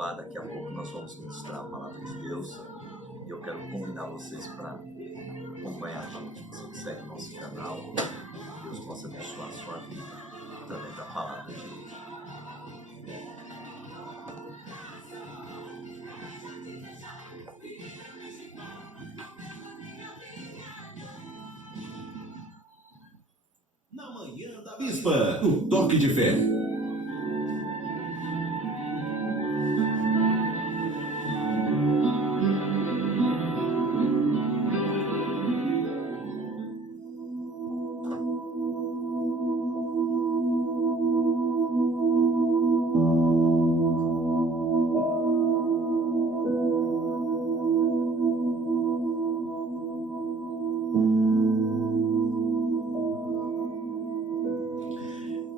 lá, daqui a pouco nós vamos ministrar a palavra de Deus. E eu quero convidar vocês para acompanhar a gente. Você segue nosso canal. Deus possa abençoar a sua vida através da palavra de Deus. Na manhã da Bispa, o toque de fé.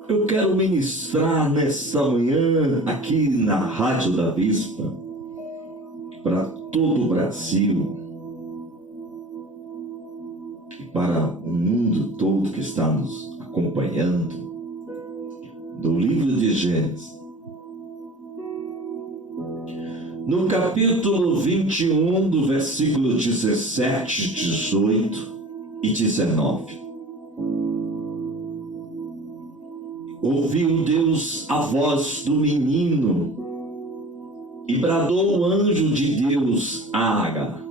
Eu quero ministrar nessa manhã aqui na Rádio da Bispa para todo o Brasil e para o mundo todo que está nos acompanhando, do livro de Gênesis, no capítulo 21, do versículo 17, 18 e 19. Ouviu Deus a voz do menino e bradou o anjo de Deus a Agar,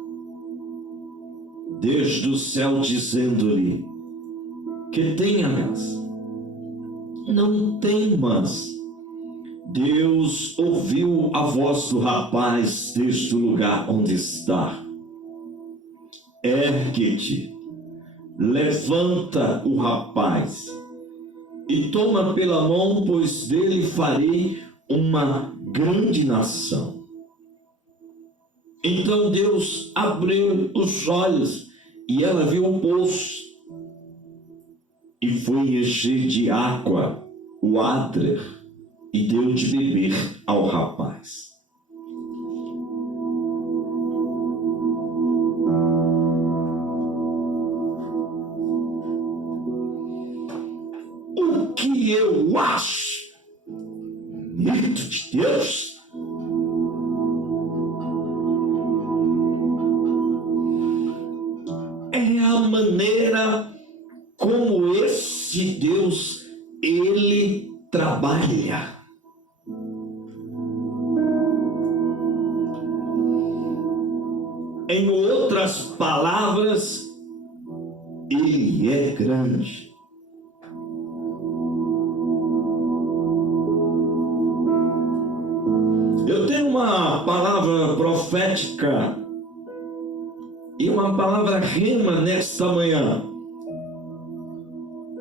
desde o céu, dizendo-lhe: que tenhas, não temas. Deus ouviu a voz do rapaz desde o lugar onde está. Ergue-te, levanta o rapaz e toma pela mão, pois dele farei uma grande nação. Então Deus abriu os olhos e ela viu o poço e foi encher de água o adrer e deu de beber ao rapaz. O que eu acho bonito de Deus é a maneira como esse Deus, ele trabalha. Em outras palavras, ele é grande. Eu tenho uma palavra profética e uma palavra rema nesta manhã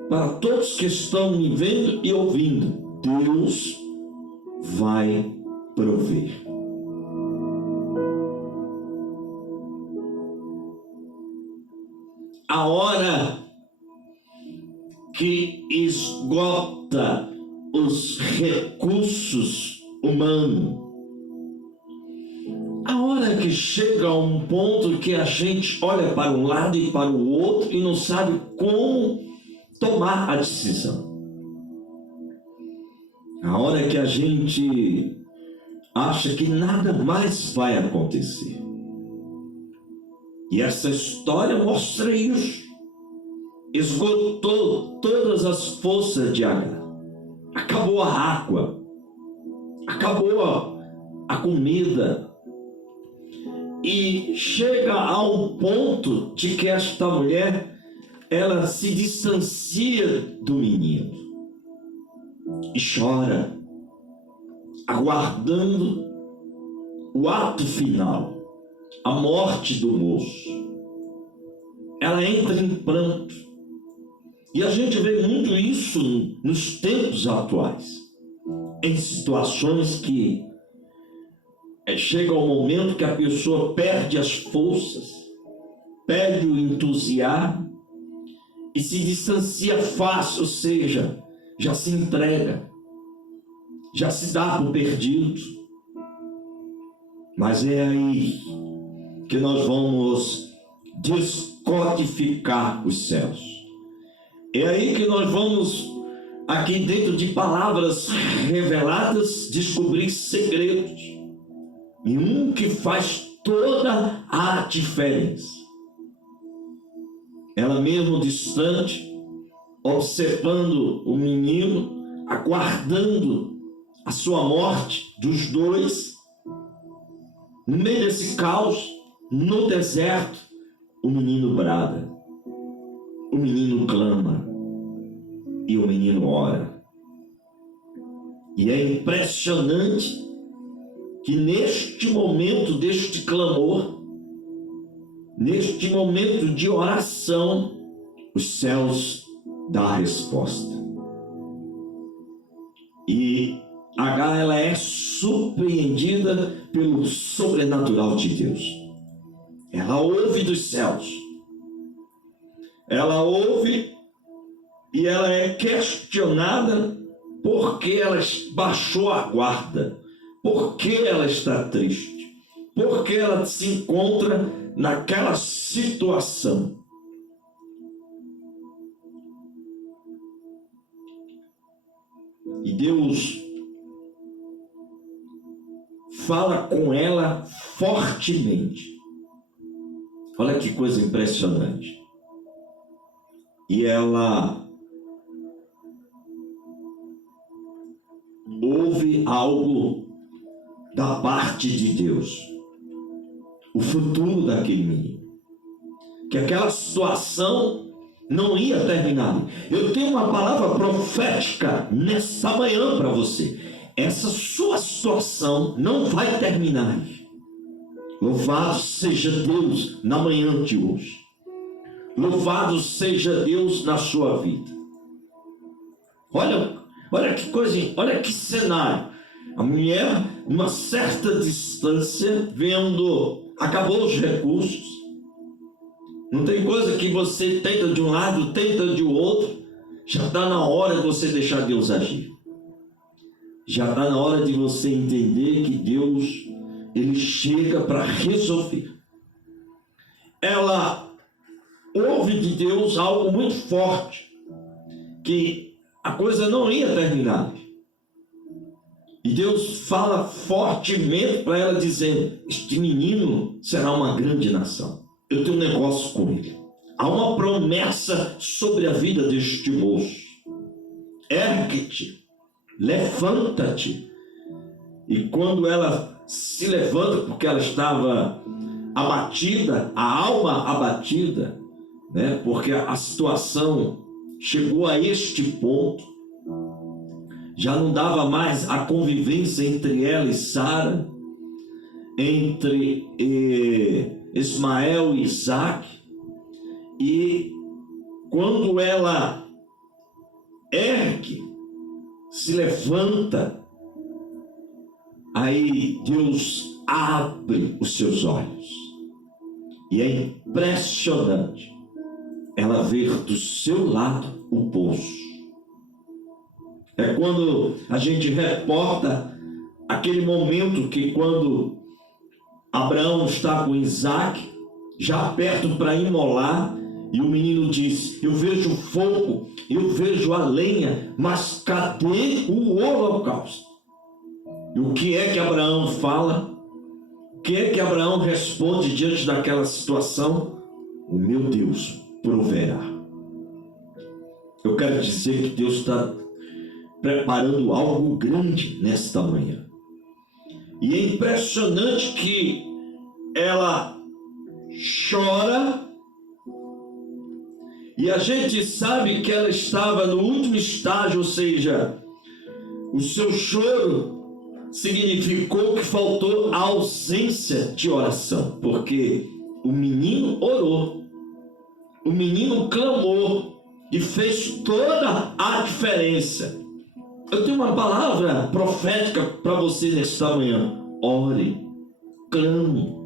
para todos que estão me vendo e ouvindo. Deus vai prover. A hora que esgota os recursos humanos, a hora que chega a um ponto que a gente olha para um lado e para o outro e não sabe como tomar a decisão. A hora que a gente acha que nada mais vai acontecer. E essa história mostra isso. Esgotou todas as forças de Agar. Acabou a água. Acabou a comida. E chega ao ponto de que esta mulher, ela se distancia do menino e chora, aguardando o ato final, a morte do moço. Ela entra em pranto. E a gente vê muito isso nos tempos atuais, em situações que chega ao momento que a pessoa perde as forças, perde o entusiasmo e se distancia fácil, ou seja, já se entrega, já se dá por perdido. Mas é aí que nós vamos descodificar os céus. É aí que nós vamos, aqui dentro de palavras reveladas, descobrir segredos. e um que faz toda a diferença. Ela mesmo distante, observando o menino, aguardando a sua morte dos dois, no meio desse caos, no deserto, o menino brada, o menino clama e o menino ora. E é impressionante que neste momento deste clamor, neste momento de oração, os céus dão a resposta. E Agar, ela é surpreendida pelo sobrenatural de Deus. Ela ouve dos céus. Ela ouve e ela é questionada por que ela baixou a guarda, por que ela está triste, por que ela se encontra naquela situação. E Deus fala com ela fortemente. Olha que coisa impressionante. E ela ouve algo da parte de Deus, o futuro daquele menino, que aquela situação não ia terminar. Eu tenho uma palavra profética nessa manhã para você. Essa sua situação não vai terminar. Louvado seja Deus na manhã de hoje. Louvado seja Deus na sua vida. Olha que coisa, olha que cenário. A mulher, numa certa distância, vendo, acabou os recursos. Não tem coisa que você tenta de um lado, tenta de outro. Já está na hora de você deixar Deus agir. Já está na hora de você entender que Deus, Ele chega para resolver. Ela ouve de Deus algo muito forte, que a coisa não ia terminar. E Deus fala fortemente para ela, dizendo: este menino será uma grande nação. Eu tenho um negócio com ele. Há uma promessa sobre a vida deste moço. Ergue-te, levanta-te. E quando ela se levanta, porque ela estava abatida, a alma abatida, né? Porque a situação chegou a este ponto, já não dava mais a convivência entre ela e Sara, entre Ismael e Isaac. E quando ela ergue, se levanta, aí Deus abre os seus olhos. E é impressionante ela ver do seu lado o poço. É quando a gente reporta aquele momento que quando Abraão está com Isaac, já perto para imolar, e o menino diz: eu vejo fogo, eu vejo a lenha, mas cadê o holocausto? E o que é que Abraão fala? O que é que Abraão responde diante daquela situação? O meu Deus proverá. Eu quero dizer que Deus está preparando algo grande nesta manhã. E é impressionante que ela chora, e a gente sabe que ela estava no último estágio, ou seja, o seu choro significou que faltou a ausência de oração, porque o menino orou, o menino clamou e fez toda a diferença. Eu tenho uma palavra profética para você nesta manhã: ore, clame.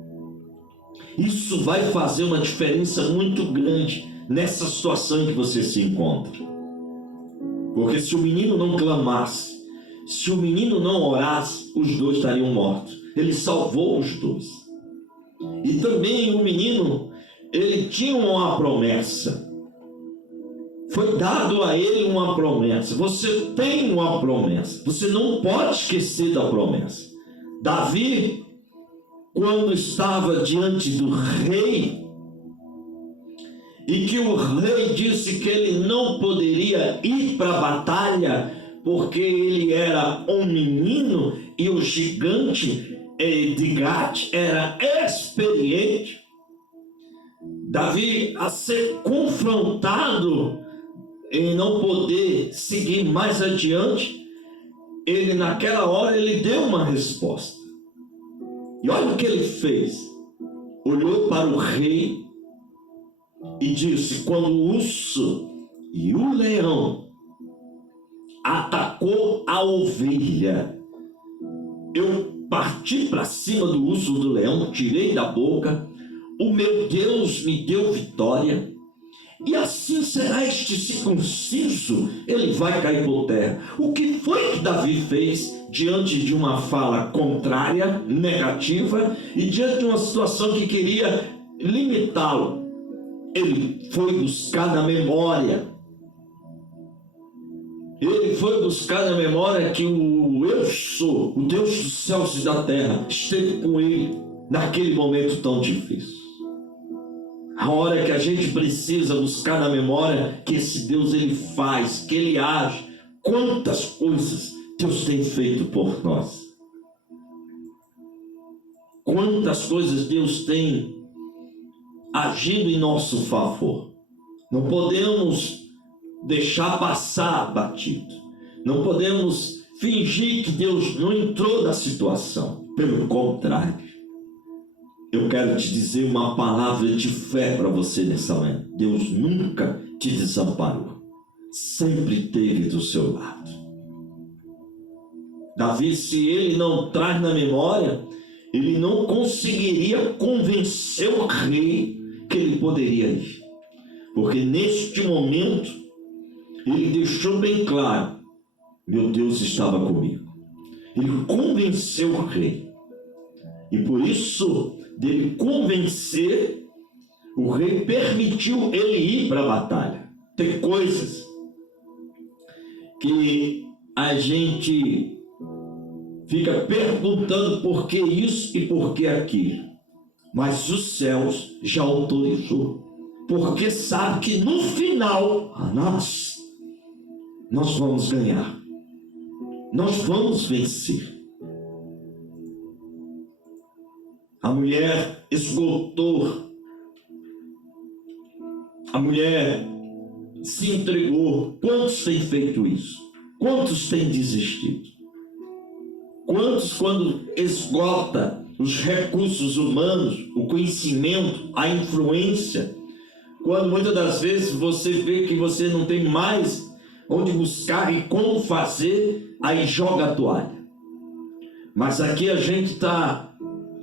Isso vai fazer uma diferença muito grande nessa situação em que você se encontra. Porque se o menino não clamasse, se o menino não orasse, os dois estariam mortos. Ele salvou os dois. E também o menino, ele tinha uma promessa. Foi dado a ele uma promessa. Você tem uma promessa. Você não pode esquecer da promessa. Davi, quando estava diante do rei, e que o rei disse que ele não poderia ir para a batalha, porque ele era um menino e o gigante de Gate era experiente. Davi, a ser confrontado em não poder seguir mais adiante, ele naquela hora ele deu uma resposta. E olha o que ele fez. Olhou para o rei e disse: quando o urso e o leão atacou a ovelha, eu parti para cima do urso e do leão, tirei da boca, o meu Deus me deu vitória, e assim será este circunciso, ele vai cair por terra. O que foi que Davi fez diante de uma fala contrária, negativa, e diante de uma situação que queria limitá-lo? Ele foi buscar na memória. Ele foi buscar na memória que o eu sou, o Deus dos céus e da terra, esteve com ele naquele momento tão difícil. A hora que a gente precisa buscar na memória que esse Deus ele faz, que ele age. Quantas coisas Deus tem feito por nós. Quantas coisas Deus tem agindo em nosso favor. Não podemos deixar passar batido. Não podemos fingir que Deus não entrou na situação. Pelo contrário, eu quero te dizer uma palavra de fé para você nessa manhã. Deus nunca te desamparou. Sempre esteve do seu lado. Davi, se ele não traz na memória, ele não conseguiria convencer o rei que ele poderia ir. Porque neste momento, ele deixou bem claro: meu Deus estava comigo. Ele convenceu o rei. E por isso, dele convencer, o rei permitiu ele ir para a batalha. Tem coisas que a gente fica perguntando por que isso e por que aquilo, mas os céus já autorizou, porque sabe que no final nós vamos ganhar, nós vamos vencer. A mulher esgotou, a mulher se entregou. Quantos têm feito isso? Quantos têm desistido? Quantos, quando esgota os recursos humanos, o conhecimento, a influência, quando muitas das vezes você vê que você não tem mais onde buscar e como fazer, aí joga a toalha. Mas aqui a gente está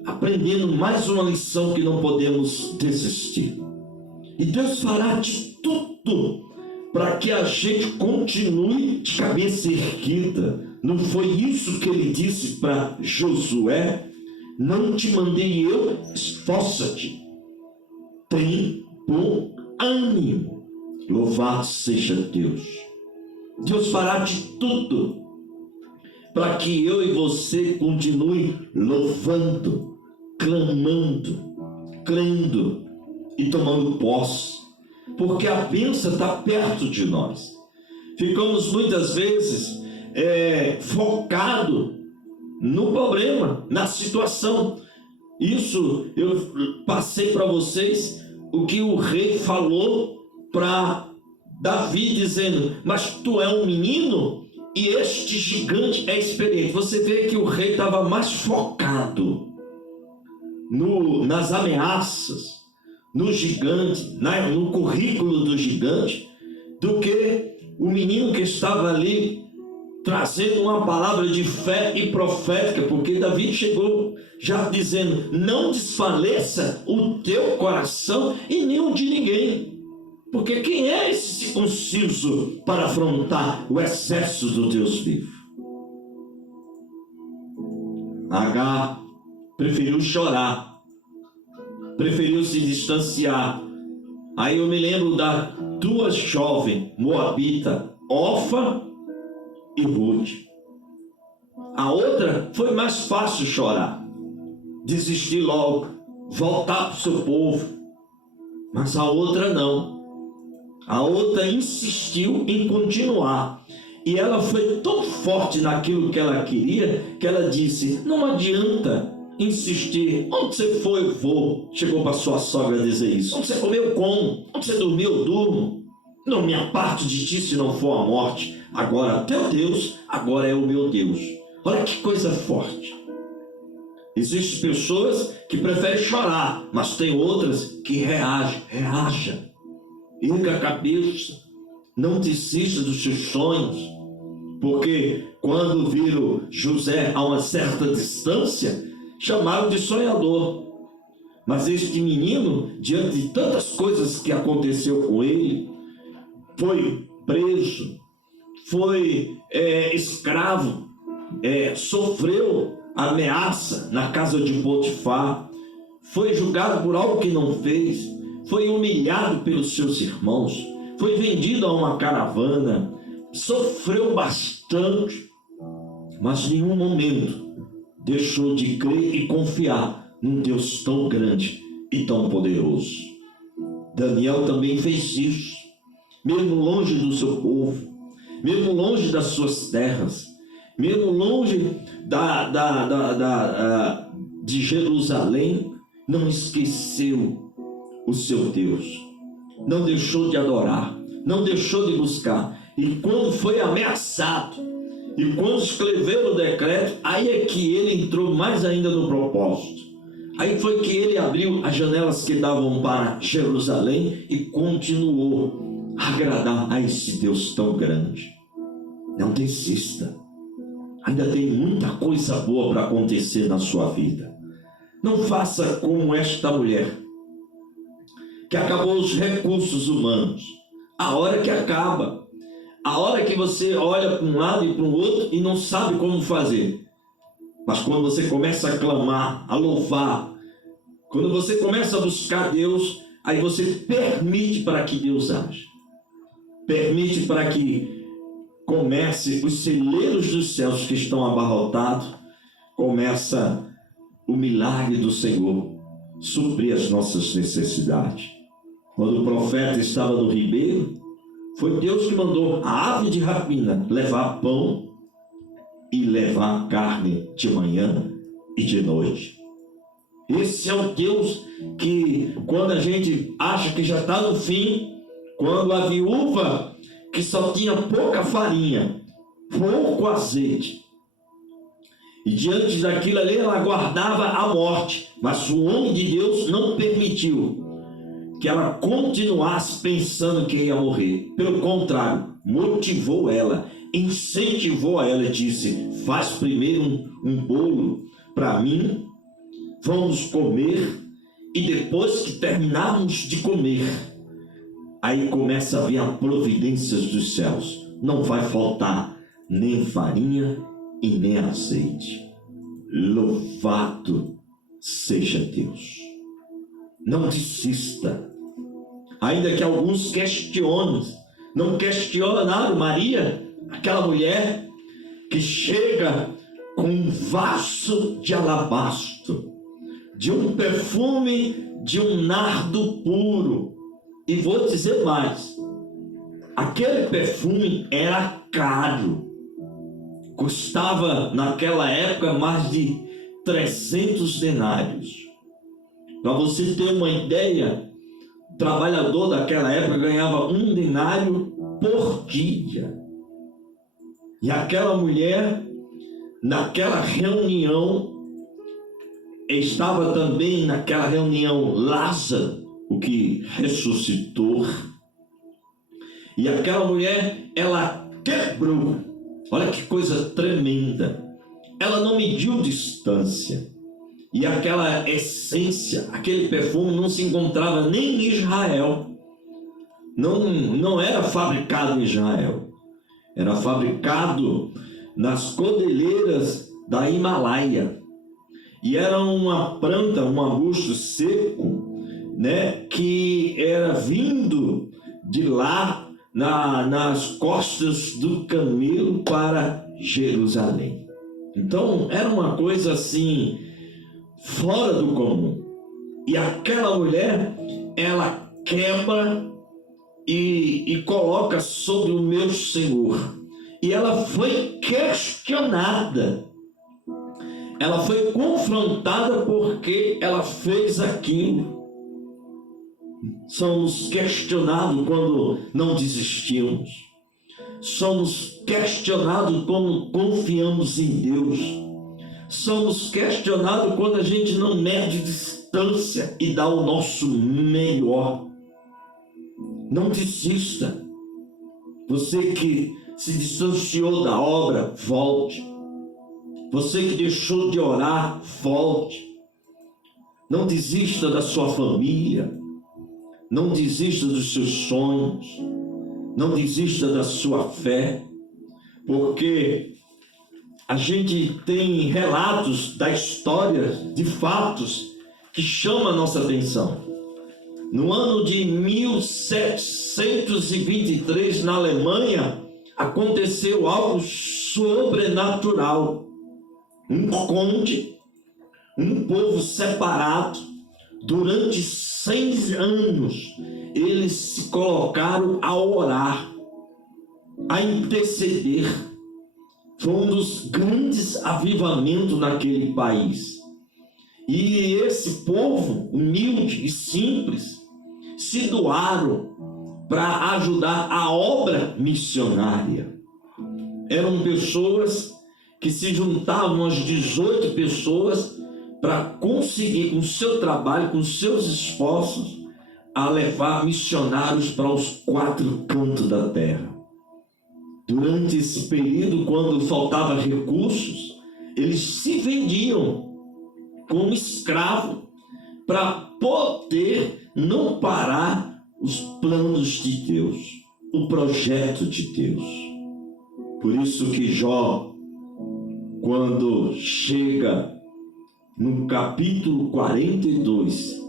aprendendo mais uma lição, que não podemos desistir. E Deus fará de tudo para que a gente continue de cabeça erguida. Não foi isso que ele disse para Josué? Não te mandei eu, esforça-te, tem bom ânimo. Louvado seja Deus. Deus fará de tudo para que eu e você continue louvando, clamando, crendo e tomando posse, porque a bênção está perto de nós. Ficamos muitas vezes focados no problema, na situação. Isso eu passei para vocês o que o rei falou para Davi, dizendo: mas tu é um menino e este gigante é experiente. Você vê que o rei estava mais focado nas ameaças, no gigante, no currículo do gigante, do que o menino que estava ali trazendo uma palavra de fé e profética, porque Davi chegou já dizendo: não desfaleça o teu coração e nem o de ninguém, porque quem é esse circunciso para afrontar o exército do Deus vivo? Agar preferiu chorar, preferiu se distanciar. Aí eu me lembro das duas jovens moabitas, Orfa e Ruth. A outra foi mais fácil chorar. desistir logo, voltar para o seu povo. Mas a outra não. A outra insistiu em continuar. E ela foi tão forte naquilo que ela queria, que ela disse: não adianta insistir. Onde você foi, eu vou. Chegou para sua sogra dizer isso. Onde você comeu, eu como. Onde você dormiu, eu durmo. Não me aparto de ti se não for a morte. Agora teu Deus, agora é o meu Deus. Olha que coisa forte. Existem pessoas que preferem chorar, mas tem outras que reaja. Erga a cabeça, não desista dos seus sonhos, porque quando viram José a uma certa distância, chamaram de sonhador. Mas este menino, diante de tantas coisas que aconteceu com ele, foi preso, foi escravo, sofreu ameaça na casa de Potifar, foi julgado por algo que não fez, foi humilhado pelos seus irmãos, foi vendido a uma caravana, sofreu bastante, mas em nenhum momento deixou de crer e confiar num Deus tão grande e tão poderoso. Daniel também fez isso, mesmo longe do seu povo, mesmo longe das suas terras, mesmo longe de Jerusalém, não esqueceu o seu Deus, não deixou de adorar, não deixou de buscar. E quando foi ameaçado, e quando escreveram o decreto, aí é que ele entrou mais ainda no propósito. Aí foi que ele abriu as janelas que davam para Jerusalém e continuou a agradar a esse Deus tão grande. Não desista. Ainda tem muita coisa boa para acontecer na sua vida. Não faça como esta mulher, que acabou os recursos humanos. A hora que acaba, a hora que você olha para um lado e para o outro e não sabe como fazer. Mas quando você começa a clamar, a louvar, quando você começa a buscar Deus, aí você permite para que Deus age. Permite para que comece os celeiros dos céus que estão abarrotados, começa o milagre do Senhor suprir as nossas necessidades. Quando o profeta estava no ribeiro, foi Deus que mandou a ave de rapina levar pão e levar carne de manhã e de noite. Esse é o Deus que, quando a gente acha que já está no fim, quando a viúva que só tinha pouca farinha, pouco azeite, e diante daquilo ali ela aguardava a morte, mas o homem de Deus não permitiu que ela continuasse pensando que ia morrer. Pelo contrário, motivou ela, incentivou a ela e disse: faz primeiro um bolo para mim, vamos comer, e depois que terminarmos de comer, aí começa a vir a providência dos céus. Não vai faltar nem farinha e nem azeite. Louvado seja Deus. Não desista. Ainda que alguns questionem, não questionaram Maria, aquela mulher que chega com um vaso de alabastro, de um perfume de um nardo puro. E vou dizer mais, aquele perfume era caro, custava naquela época mais de 300 denários. Para você ter uma ideia, o trabalhador daquela época ganhava 1 denário por dia. E aquela mulher, naquela reunião, estava também naquela reunião Lázaro, o que ressuscitou. E aquela mulher, ela quebrou. Olha que coisa tremenda. Ela não mediu distância. E aquela essência, aquele perfume não se encontrava nem em Israel. Não era fabricado em Israel. Era fabricado nas cordilheiras da Himalaia. E era uma planta, um arbusto seco, né, que era vindo de lá nas costas do camelo para Jerusalém. Então era uma coisa assim fora do comum. E aquela mulher, ela quebra e coloca sobre o meu Senhor. E ela foi questionada. Ela foi confrontada porque ela fez aquilo. Somos questionados quando não desistimos. Somos questionados quando confiamos em Deus. Somos questionados quando a gente não mede distância e dá o nosso melhor. Não desista. Você que se distanciou da obra, volte. Você que deixou de orar, volte. Não desista da sua família. Não desista dos seus sonhos. Não desista da sua fé. Porque a gente tem relatos da história, de fatos, que chamam a nossa atenção. No ano de 1723, na Alemanha, aconteceu algo sobrenatural. Um conde, um povo separado, durante 100 anos, eles se colocaram a orar, a interceder. Foi um dos grandes avivamentos naquele país. E esse povo, humilde e simples, se doaram para ajudar a obra missionária. Eram pessoas que se juntavam, umas 18 pessoas, para conseguir, com o seu trabalho, com seus esforços, a levar missionários para os 4 cantos da terra. Durante esse período, quando faltava recursos, eles se vendiam como escravo para poder não parar os planos de Deus, o projeto de Deus. Por isso que Jó, quando chega no capítulo 42,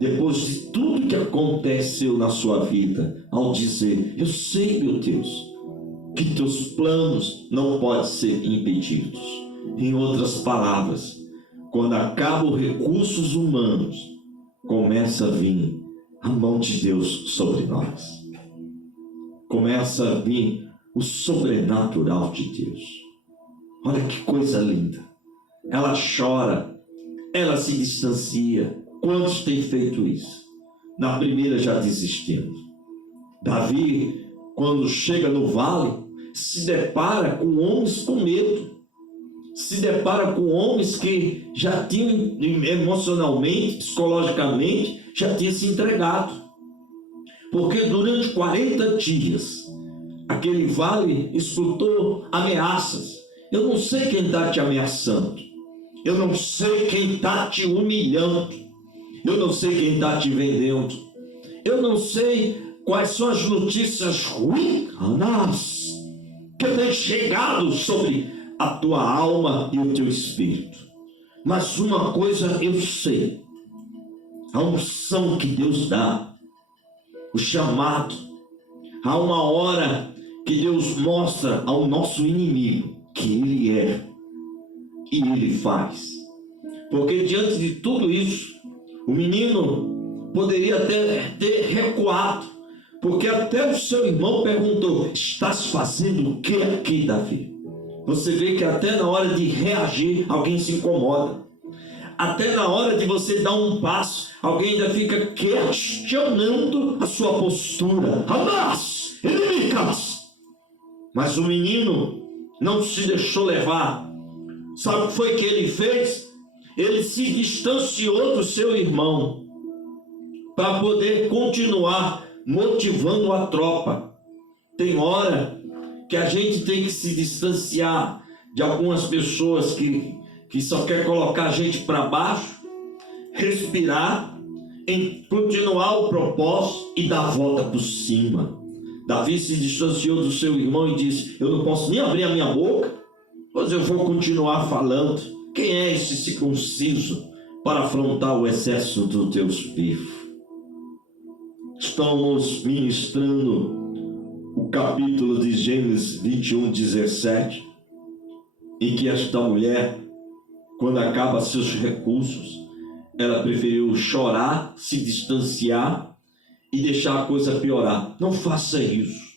depois de tudo que aconteceu na sua vida, ao dizer: eu sei, meu Deus, que teus planos não podem ser impedidos. Em outras palavras, quando acabam os recursos humanos, começa a vir a mão de Deus sobre nós. Começa a vir o sobrenatural de Deus. Olha que coisa linda. Ela chora, ela se distancia. Quantos têm feito isso? Na primeira já desistimos. Davi, quando chega no vale, se depara com homens com medo. Se depara com homens que já tinham emocionalmente, psicologicamente, já tinham se entregado. Porque durante 40 dias, aquele vale escutou ameaças. Eu não sei quem está te ameaçando. Eu não sei quem está te humilhando. Eu não sei quem está te vendendo. Eu não sei quais são as notícias ruins que têm chegado sobre a tua alma e o teu espírito. Mas uma coisa eu sei: a unção que Deus dá, o chamado, há uma hora que Deus mostra ao nosso inimigo que Ele é e Ele faz. Porque diante de tudo isso, o menino poderia até ter recuado, porque até o seu irmão perguntou: estás fazendo o que aqui, Davi? Você vê que até na hora de reagir, alguém se incomoda. Até na hora de você dar um passo, alguém ainda fica questionando a sua postura. Hamas, inimicas. Mas o menino não se deixou levar. Sabe o que foi que ele fez? Ele se distanciou do seu irmão para poder continuar motivando a tropa. Tem hora que a gente tem que se distanciar de algumas pessoas que só quer colocar a gente para baixo, respirar, continuar o propósito e dar a volta por cima. Davi se distanciou do seu irmão e disse: eu não posso nem abrir a minha boca, pois eu vou continuar falando. Quem é esse circunciso para afrontar o excesso dos teus filhos? Estamos ministrando o capítulo de Gênesis 21, 17, em que esta mulher, quando acaba seus recursos, ela preferiu chorar, se distanciar e deixar a coisa piorar. Não faça isso.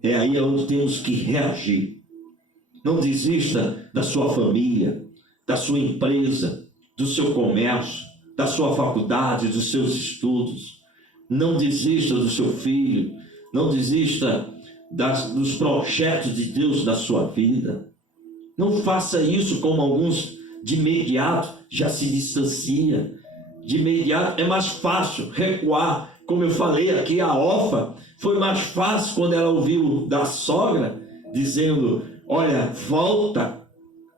É aí onde temos que reagir. Não desista da sua família, da sua empresa, do seu comércio, da sua faculdade, dos seus estudos. Não desista do seu filho. Não desista dos projetos de Deus na sua vida. Não faça isso como alguns de imediato já se distancia. De imediato é mais fácil recuar. Como eu falei aqui, a Orfa foi mais fácil quando ela ouviu da sogra dizendo: olha, volta,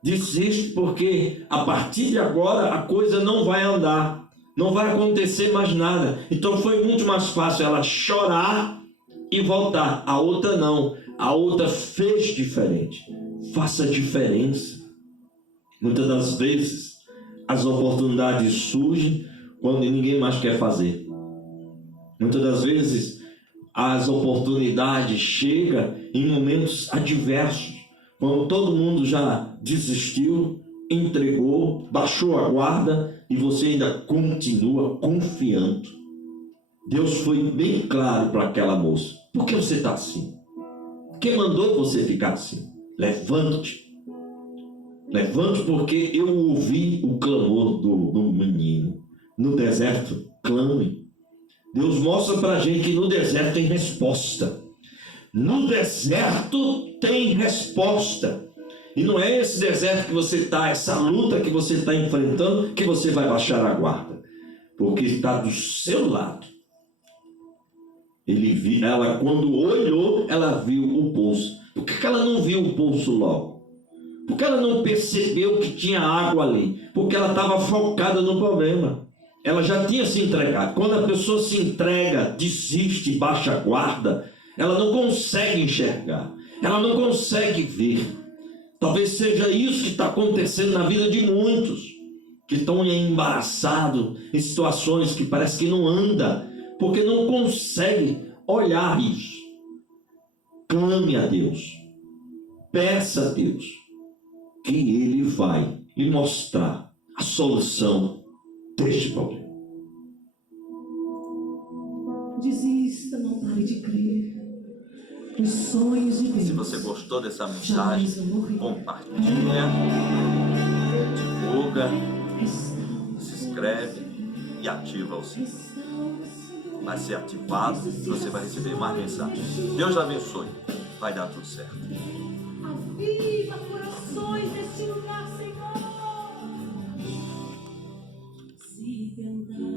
desiste, porque a partir de agora a coisa não vai andar, não vai acontecer mais nada. Então foi muito mais fácil ela chorar e voltar. A outra não, a outra fez diferente. Faça diferença. Muitas das vezes as oportunidades surgem quando ninguém mais quer fazer. Muitas das vezes as oportunidades chegam em momentos adversos, quando todo mundo já desistiu, entregou, baixou a guarda e você ainda continua confiando. Deus foi bem claro para aquela moça. Por que você está assim? Quem mandou você ficar assim? Levante. Levante, porque eu ouvi o clamor do menino. No deserto, clame. Deus mostra para a gente que no deserto tem resposta. No deserto tem resposta. E não é esse deserto que você está, essa luta que você está enfrentando, que você vai baixar a guarda. Porque está do seu lado. Ela, quando olhou, ela viu o poço. Por que ela não viu o poço logo? Por que ela não percebeu que tinha água ali? Porque ela estava focada no problema. Ela já tinha se entregado. Quando a pessoa se entrega, desiste, baixa a guarda, ela não consegue enxergar. Ela não consegue ver. Talvez seja isso que está acontecendo na vida de muitos, que estão embaraçados em situações que parece que não anda, porque não consegue olhar isso. Clame a Deus. Peça a Deus que Ele vai lhe mostrar a solução deste problema. Desista, não pare de crer. Os sonhos de Deus. Se você gostou dessa mensagem, compartilha, divulga, se inscreve e ativa o sininho. Vai ser ativado e você vai receber mais mensagens. Deus abençoe. Vai dar tudo certo. Aviva corações deste lugar, Senhor. Se tentar